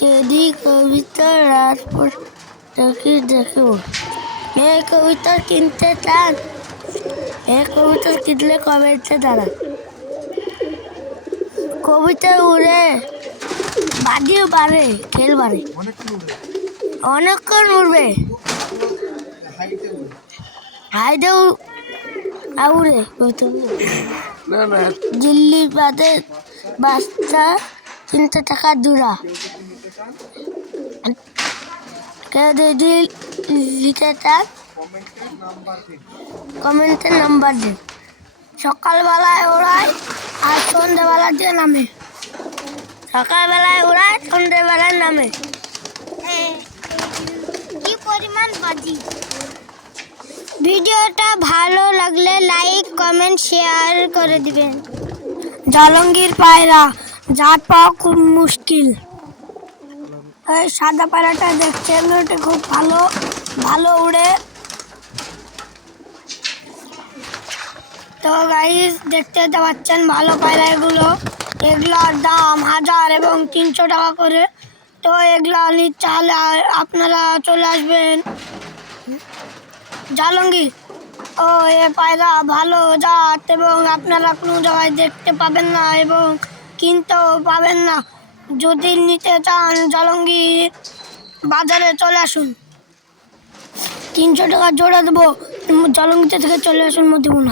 Teddy কবিতার রাজপুত দেখুন। এই কবিতা কিনতে চান? এই কবিতা কিনলে কমেন্টে দাঁড়ান। কবিতা উড়ে বাড়িও বাড়ে, খেল বাড়ে, অনেকক্ষণ উড়বে, হাইটেও উড়ে। দিল্লি বাদে বাচ্চা 3 টাকা জোড়া। যদি লিখে চান কমেন্টে নাম্বার দিন। সকালবেলায় ওড়ায় আর সন্ধ্যেবেলা দিয়ে নামে। সকালবেলায় ওড়ায়, সন্ধ্যেবেলায় নামে। কি পরিমাণ বাজি! ভিডিওটা ভালো লাগলে লাইক, কমেন্ট, শেয়ার করে দিবেন। জালঙ্গির পায়রা, জাত পাওয়া খুব মুশকিল। এই সাদা পায়রাটা দেখছেন, ওটা খুব ভালো উড়ে। তো গাইস, দেখতে পাচ্ছেন ভালো পায়রা এগুলোর দাম 1000 এবং 300 টাকা করে। তো এগুলো নিতে হলে আপনারা চলে আসবেন জালঙ্গি। ও এ পায়রা ভালো জাত এবং আপনারা কোনো জায়গায় দেখতে পাবেন না এবং কিনতেও পাবেন না। যদি নিতে চান জালঙ্গি বাজারে চলে আসুন, 300 টাকা জোড়া দেবো। জালঙ্গিতে থেকে চলে আসুন মধ্যমুনা।